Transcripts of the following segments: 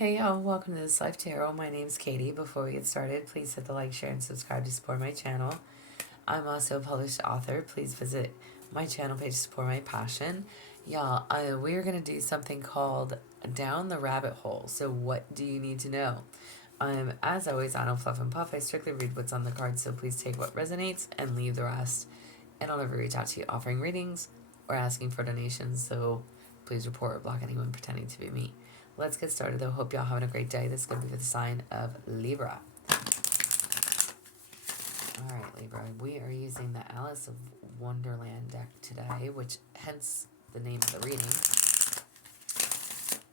Hey y'all, welcome to This Life Tarot. My name's Katie. Before we get started, please hit the like, share, and subscribe to support my channel. I'm also a published author. Please visit my channel page to support my passion. Y'all, we are going to do something called Down the Rabbit Hole. So what do you need to know? As always, I don't fluff and puff. I strictly read what's on the card, so please take what resonates and leave the rest. And I'll never reach out to you offering readings or asking for donations, so please report or block anyone pretending to be me. Let's get started though. Hope y'all having a great day. This is going to be for the sign of Libra. Alright, Libra, we are using the Alice of Wonderland deck today, which hence the name of the reading.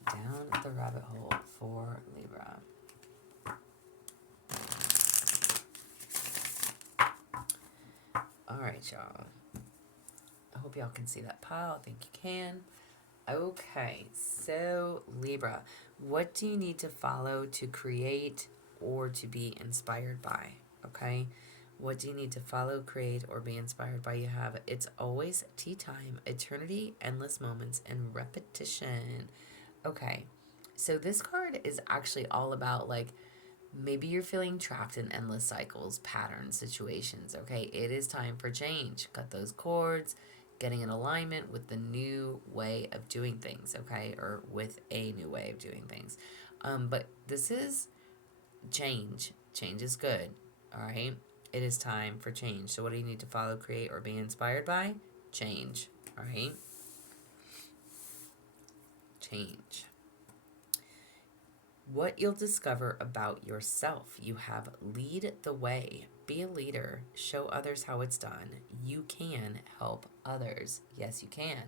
Down the rabbit hole for Libra. Alright, y'all. I hope y'all can see that pile. I think you can. Okay, so Libra, what do you need to follow to create or to be inspired by? Okay, what do you need to follow, create, or be inspired by? You have it's always tea time, eternity, endless moments, and repetition. Okay, so this card is actually all about like maybe you're feeling trapped in endless cycles, patterns, situations. Okay, it is time for change. Cut those cords, getting in alignment with the new way of doing things, okay, or with a new way of doing things. But this is change. Change is good, all right? It is time for change. So, what do you need to follow, create, or be inspired by? Change, all right? Change. What you'll discover about yourself. You have lead the way. Be a leader. Show others how it's done. You can help others. Yes, you can.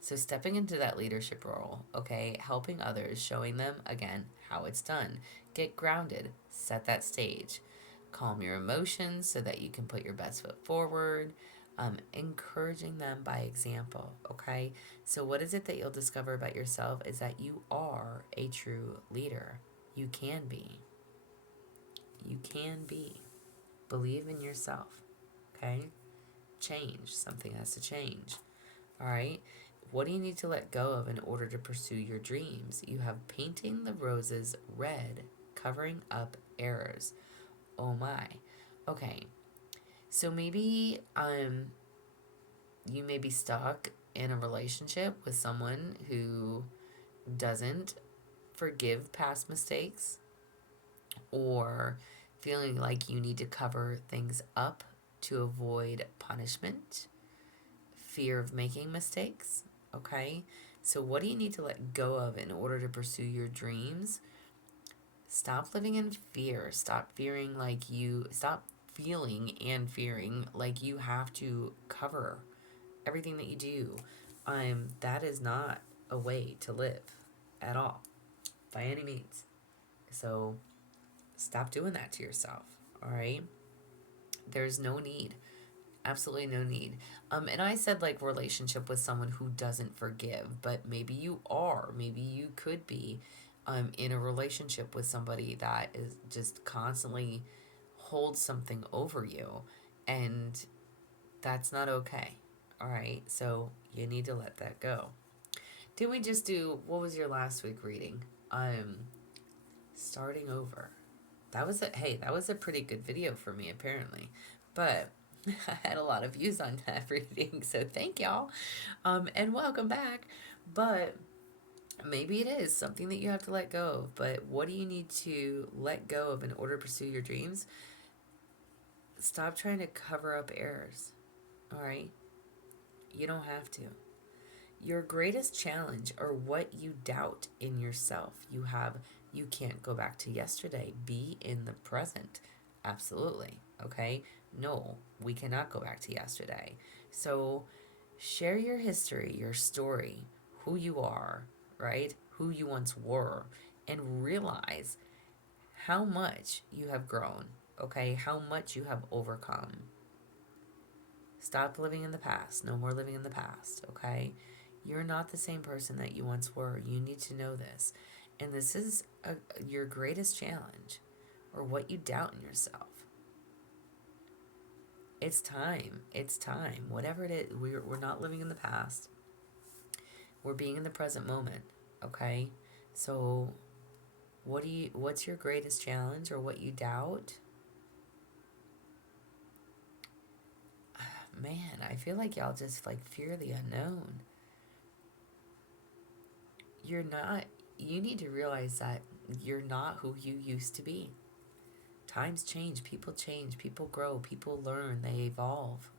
So, stepping into that leadership role, okay, helping others, showing them again how it's done. Get grounded. Set that stage. Calm your emotions so that you can put your best foot forward. Encouraging them by example, okay? So, what is it that you'll discover about yourself is that you are a true leader. You can be. You can be. Believe in yourself, okay? Change. Something has to change, all right? What do you need to let go of in order to pursue your dreams? You have painting the roses red, covering up errors. Oh my. Okay. So maybe you may be stuck in a relationship with someone who doesn't forgive past mistakes, or feeling like you need to cover things up to avoid punishment, fear of making mistakes. Okay, so what do you need to let go of in order to pursue your dreams? Stop living in fear. Stop feeling and fearing like you have to cover everything that you do. That is not a way to live at all, by any means. So stop doing that to yourself. All right. There's no need. Absolutely no need. And I said like relationship with someone who doesn't forgive, but maybe you are. Maybe you could be in a relationship with somebody that is just constantly holds something over you, and that's not okay. All right. So you need to let that go. Did we just do what was your last week reading? Starting over. That was a pretty good video for me apparently. But I had a lot of views on that reading, so thank y'all. And welcome back. But maybe it is something that you have to let go of. But what do you need to let go of in order to pursue your dreams? Stop trying to cover up errors. All right? You don't have to. Your greatest challenge or what you doubt in yourself. You can't go back to yesterday. Be in the present. Absolutely. Okay? No, we cannot go back to yesterday. So share your history, your story, who you are, right? Who you once were, and realize how much you have grown, okay? How much you have overcome. Stop living in the past. No more living in the past, okay? You're not the same person that you once were. You need to know this. And this is your greatest challenge, or what you doubt in yourself. It's time. It's time. Whatever it is, we're not living in the past. We're being in the present moment, okay? So What's your greatest challenge or what you doubt? Man, I feel like y'all just like fear the unknown. You're not, you need to realize that you're not who you used to be. Times change, people grow, people learn, they evolve.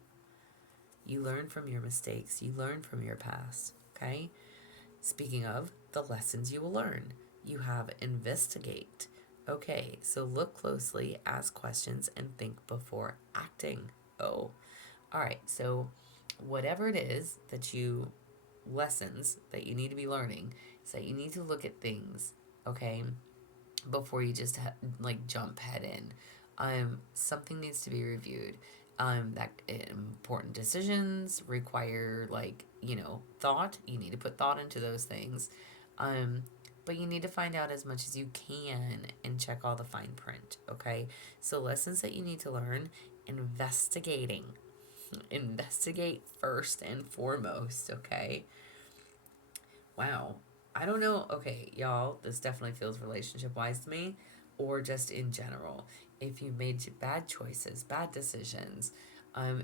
You learn from your mistakes, you learn from your past, okay? Speaking of the lessons you will learn, you have investigate. Okay, so look closely, ask questions, and think before acting. Oh, all right. So, whatever it is that you lessons that you need to be learning is that you need to look at things, okay, before you just like jump head in. Something needs to be reviewed. That important decisions require thought. You need to put thought into those things. Um, but you need to find out as much as you can and check all the fine print. Okay, so lessons that you need to learn: investigating. Investigate first and foremost. Okay, wow. I don't know. Okay, y'all, this definitely feels relationship wise to me, or just in general. If you made bad choices, bad decisions,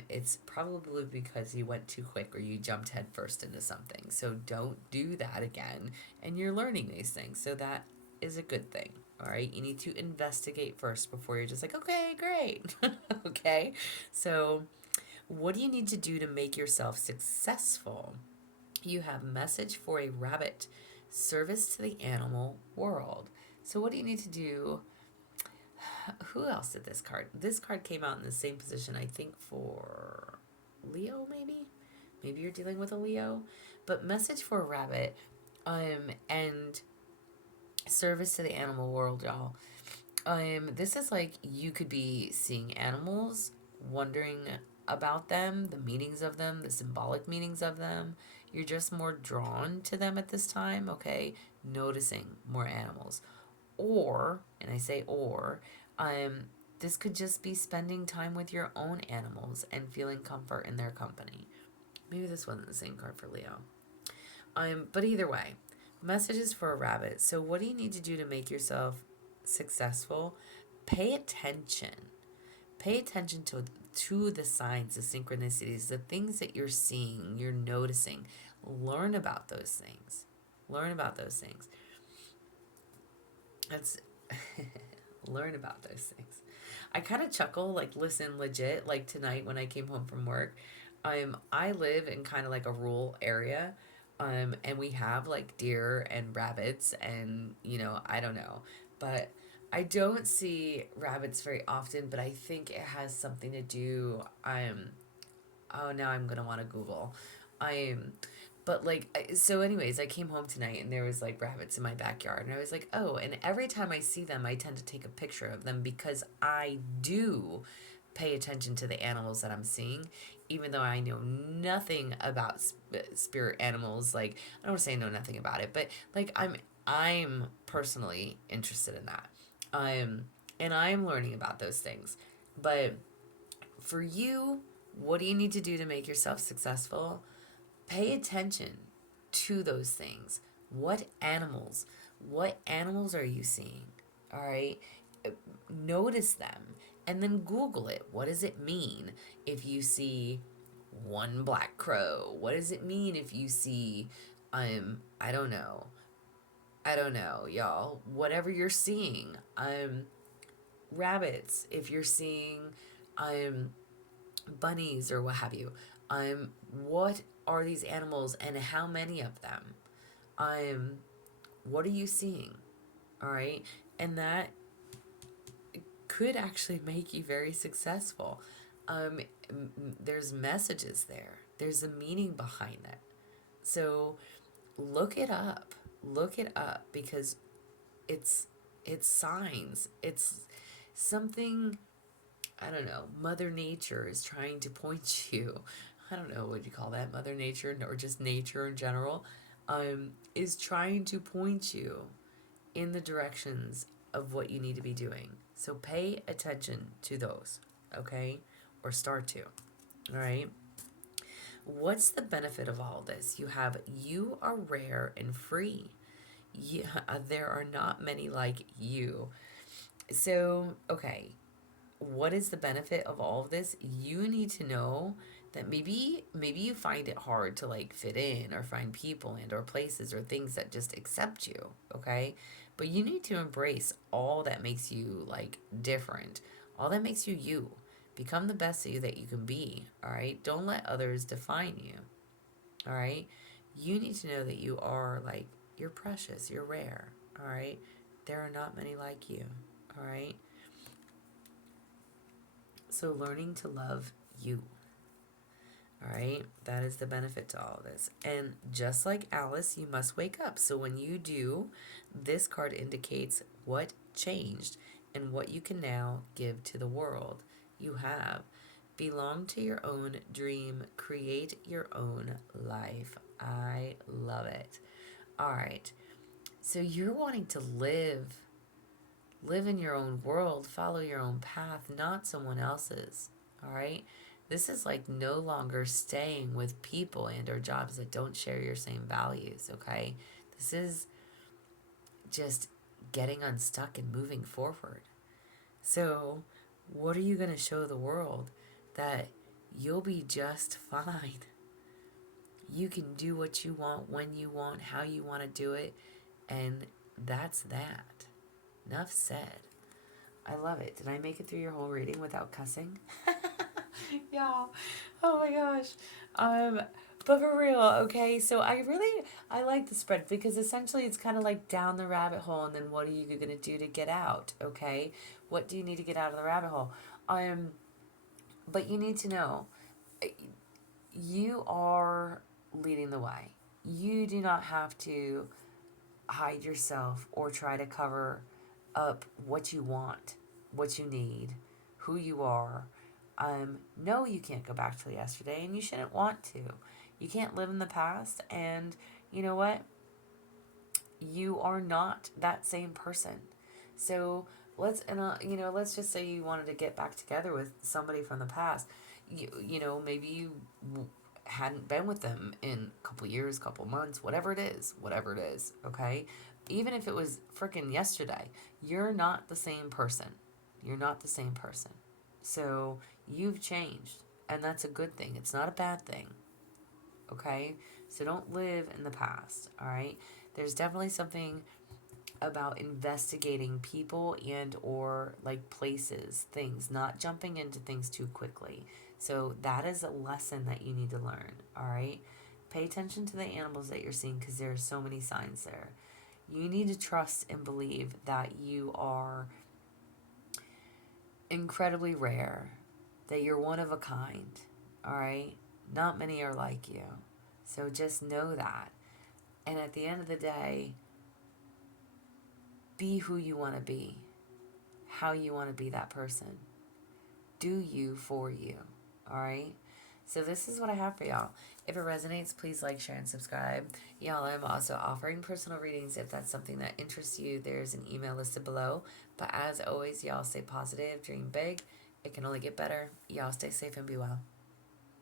it's probably because you went too quick or you jumped headfirst into something. So don't do that again. And you're learning these things. So that is a good thing. All right. You need to investigate first before you're just like, okay, great. Okay. So, what do you need to do to make yourself successful? You have message for a rabbit, service to the animal world. So what do you need to do? Who else did this card? This card came out in the same position, I think, for Leo, maybe? Maybe you're dealing with a Leo. But message for a rabbit, and service to the animal world, y'all. This is like you could be seeing animals, wondering about them, the meanings of them, the symbolic meanings of them. You're just more drawn to them at this time, okay? Noticing more animals. Or, and I say this could just be spending time with your own animals and feeling comfort in their company. Maybe this wasn't the same card for Leo. But either way, messages for a rabbit. So what do you need to do to make yourself successful? Pay attention. Pay attention to the signs, the synchronicities, the things that you're seeing, you're noticing. Learn about those things. Learn about those things. That's learn about those things. I kind of chuckle, like, listen, legit, like tonight when I came home from work, I live in kind of like a rural area, and we have like deer and rabbits, and I don't know, but I don't see rabbits very often, but I think it has something to do. Oh, now I'm gonna want to Google. I'm but like so anyways, I came home tonight and there was like rabbits in my backyard and I was like, "Oh," and every time I see them, I tend to take a picture of them because I do pay attention to the animals that I'm seeing, even though I know nothing about spirit animals. Like, I don't want to say I know nothing about it, but like I'm personally interested in that. Um and I'm learning about those things. But for you, what do you need to do to make yourself successful? Pay attention to those things. What animals are you seeing? All right. Notice them and then Google it. What does it mean if you see one black crow? What does it mean if you see, I don't know. I don't know, y'all. Whatever you're seeing, rabbits. If you're seeing, um, bunnies or what have you. What are these animals and how many of them? Um, what are you seeing? All right, and that could actually make you very successful. Um, there's messages there. There's a meaning behind it. So look it up. Look it up because it's it's signs. It's something. I don't know, Mother Nature is trying to point you, I don't know what you call that, Mother Nature or just nature in general, is trying to point you in the directions of what you need to be doing. So pay attention to those, okay? Or start to, all right? What's the benefit of all this? You are rare and free. there are not many like you. So, okay, what is the benefit of all of this? You need to know that maybe you find it hard to like fit in or find people and or places or things that just accept you, okay? But you need to embrace all that makes you like different. All that makes you you. Become the best of you that you can be, all right? Don't let others define you. All right? You need to know that you are like you're precious, you're rare, all right? There are not many like you, all right? So, learning to love you. All right, that is the benefit to all of this. And just like Alice, you must wake up. So, when you do, this card indicates what changed and what you can now give to the world. You have belong to your own dream, create your own life. I love it. All right, so you're wanting to live in your own world, follow your own path, not someone else's. All right? This is like no longer staying with people and or jobs that don't share your same values, okay? This is just getting unstuck and moving forward. So, what are you going to show the world? That you'll be just fine. You can do what you want, when you want, how you want to do it, and that's that. Enough said. I love it. Did I make it through your whole reading without cussing? Yeah. Oh my gosh. Um, but for real, okay. So I like the spread because essentially it's kind of like down the rabbit hole, and then what are you gonna do to get out? Okay. What do you need to get out of the rabbit hole? Um, but you need to know you are leading the way. You do not have to hide yourself or try to cover up what you want, what you need, who you are. No, you can't go back to yesterday, and you shouldn't want to. You can't live in the past, and you know what? You are not that same person. So let's just say you wanted to get back together with somebody from the past. Maybe you hadn't been with them in a couple years, couple months, whatever it is, okay? Even if it was freaking yesterday, you're not the same person. You're not the same person. So you've changed, and that's a good thing. It's not a bad thing, okay? So don't live in the past, all right? There's definitely something about investigating people and or like places, things, not jumping into things too quickly. So that is a lesson that you need to learn, all right? Pay attention to the animals that you're seeing because there are so many signs there. You need to trust and believe that you are incredibly rare, that you're one of a kind, all right? Not many are like you. So just know that. And at the end of the day, be who you want to be, how you want to be that person. Do you for you, all right? So this is what I have for y'all. If it resonates, please like, share, and subscribe. Y'all, I'm also offering personal readings if that's something that interests you. There's an email listed below. But as always, y'all stay positive, dream big. It can only get better. Y'all stay safe and be well.